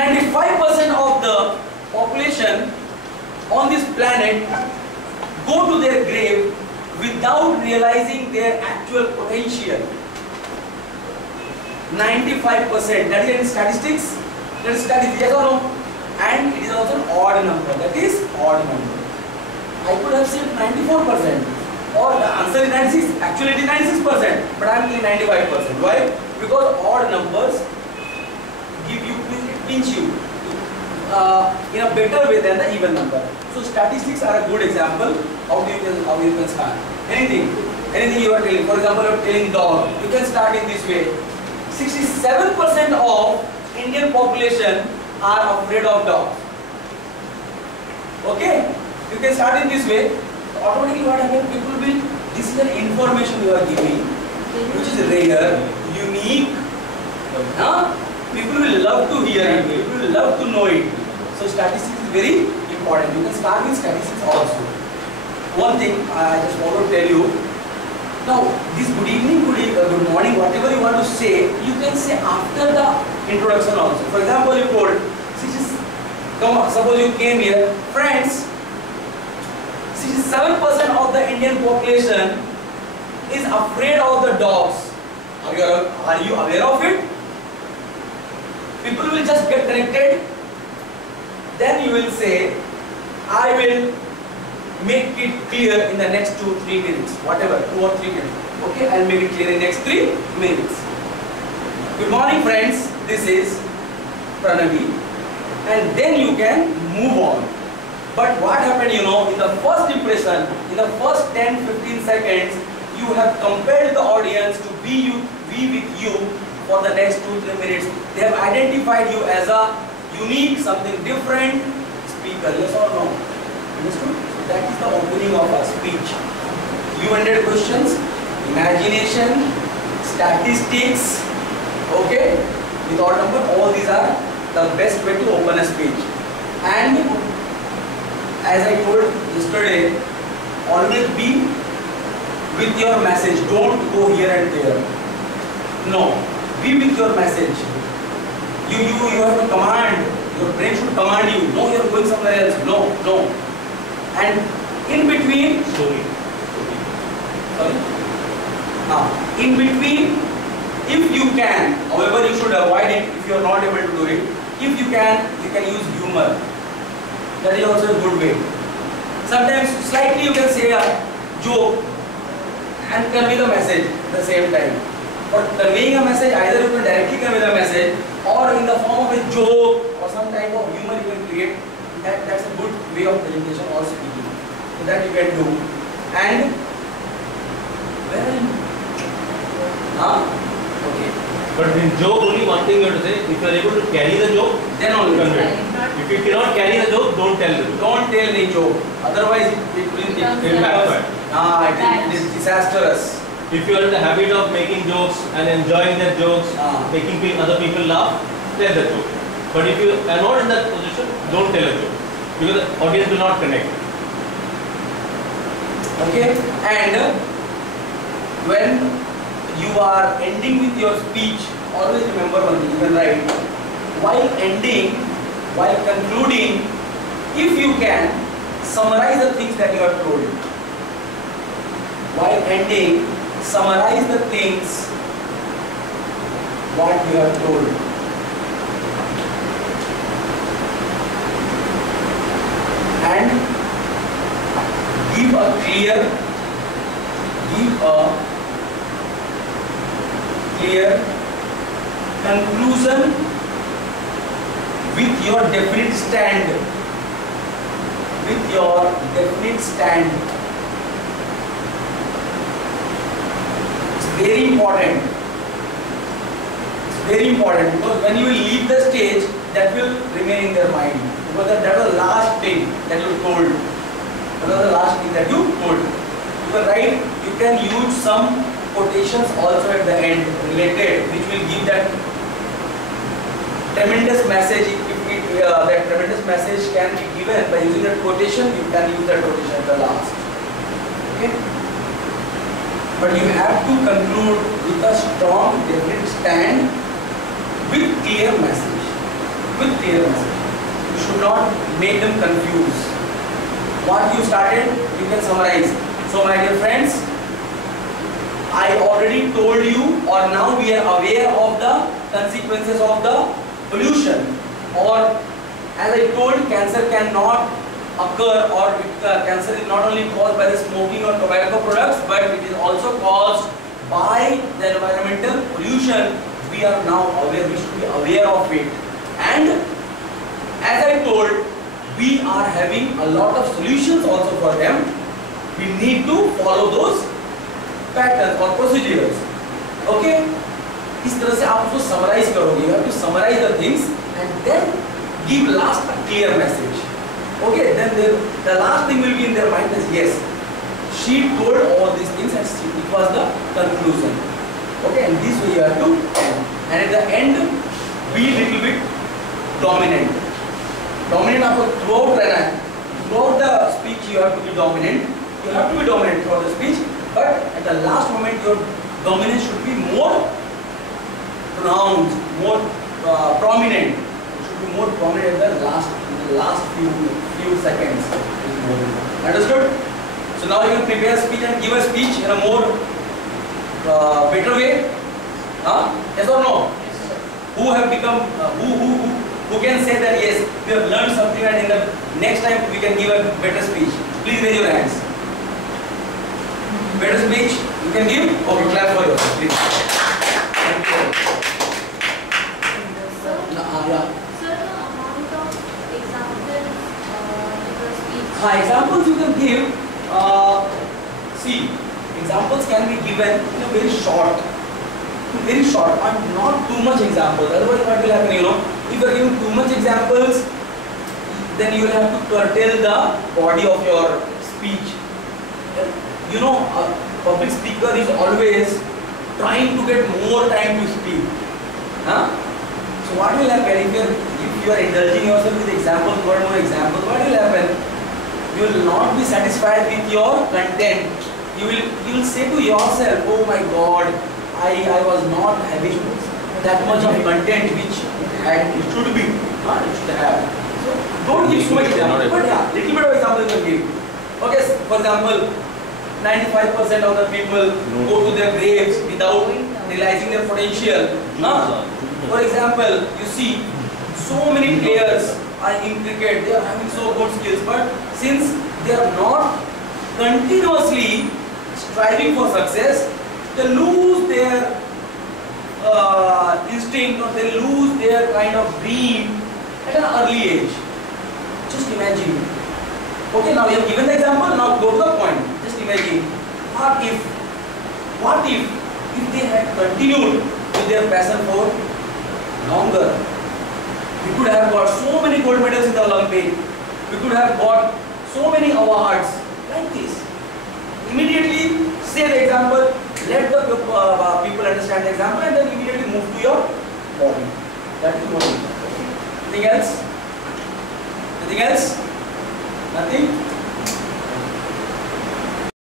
95% of the population on this planet go to their grave without realizing their actual potential. 95%. That is in statistics. That is statistics, yes or no? And it is also an odd number. That is odd number. I could have said 94%. Or the answer is 96. Actually, it is 96%. But I am saying 95%. Why? Because odd numbers give you, pinch you in a better way than the even number. So statistics are a good example. How you can start anything you are telling. For example, you are telling dog. You can start in this way. 67% of Indian population are afraid of dogs. Okay, you can start in this way. Automatically, what happens? People will. This is the information you are giving, which is rare, unique. People will love to hear it. People will love to know it. So statistics is very important. You can start with statistics also. One thing I just want to tell you. Now, this good evening, good morning, whatever you want to say, you can say after the introduction also. For example, you told, suppose you came here, friends, 67% of the Indian population is afraid of the dogs. Are you aware of it? People will just get connected. Then you will say, I will make it clear in the next 2-3 minutes, whatever, 2 or 3 minutes. Okay, I'll make it clear in the next 3 minutes. Good morning, friends. This is Pranavi. And then you can move on. But what happened, in the first impression, in the first 10-15 seconds, you have compelled the audience to be with you for the next 2-3 minutes. They have identified you as a unique, something different speaker. Yes or no? Understood? That is the opening of a speech. Q&A questions, imagination, statistics, okay, with odd number, all these are the best way to open a speech. And as I told yesterday, always be with your message. Don't go here and there. No, be with your message. You have to command. Your brain should command you. No, you are going somewhere else. No. And in between, in between, if you can, however you should avoid it if you are not able to do it. If you can use humor. That is also a good way. Sometimes slightly you can say a joke and convey the message at the same time. For conveying a message, either you can directly convey the message or in the form of a joke or some type of humor you can create. That's a good way of presentation or speaking. So that you can do. And where are you? Okay. But in joke, only one thing you have to say. If you are able to carry the joke, then only convey. If you cannot carry the joke, don't tell the joke. Don't tell any joke. Otherwise, it will backfire. It is disastrous. If you are in the habit of making jokes and enjoying their jokes, making other people laugh, tell the joke. But if you are not in that position, don't tell a joke, because the audience will not connect. Okay, and when you are ending with your speech, always remember one thing. You can write while ending, while concluding, if you can, summarize the things that you have told. While ending, summarize the things what you have told. And give a clear conclusion with your definite stand. It's very important. Because when you will leave the stage, that will remain in their mind. Because that was the last thing that you told. You can use some quotations also at the end related, which will give that tremendous message. If that tremendous message can be given by using that quotation, you can use that quotation at the last. Okay? But you have to conclude with a strong, definite stand with clear message. with clear message. You should not make them confused. What you started, you can summarize. So my dear friends, I already told you, or now we are aware of the consequences of the pollution. Or as I told, cancer cannot occur, or cancer is not only caused by the smoking or tobacco products, but it is also caused by the environmental pollution. We are now aware, we should be aware of it. And as I told, we are having a lot of solutions also for them. We need to follow those patterns or procedures. Okay? इस तरह से आप उसको summarize करोगे. You have to summarize the things and then give last a clear message. Okay? Then the last thing will be in their mind is yes, she told all these things and it was the conclusion. Okay? And this way you have to end. And at the end, be little bit dominant. Dominant आपको throughout रहना है. Throughout the speech you have to be dominant. You have to be dominant throughout the speech, but at the last moment your dominance should be more pronounced, more prominent. It should be more prominent at the last few seconds. Understood? So now you can prepare a speech and give a speech in a more better way. Yes or no? Yes, sir. Who have become who can say that yes, we have learned something and in the next time we can give a better speech? Please raise your hands. Better speech you can give? Okay, clap for yourself, please. Thank you. Sir, Yeah. sir, the amount of examples in the speech. Examples you can give. See, examples can be given in a very short, and not too much examples. Otherwise, what will happen? If you are giving too much examples, then you will have to curtail the body of your speech. A public speaker is always trying to get more time to speak. So what will happen if you are indulging yourself with examples, more examples? What will happen? You will not be satisfied with your content. You will say to yourself, oh my God, I was not having that much of content which it should be. It should have. So don't give so much example, but yeah, little bit of example you can give. Okay, for example, 95% of the people go to their graves without realizing their potential. For example, you see so many players are in cricket, they are having so good skills, but since they are not continuously striving for success, they lose their instinct, or they lose their kind of dream at an early age. Just imagine. Okay, now you have given the example, now go to the point. Just imagine, what if they had continued with their passion for longer? We could have got so many gold medals in the Olympics. We could have got so many awards like this. Immediately say the example, let the people understand the example, and then immediately move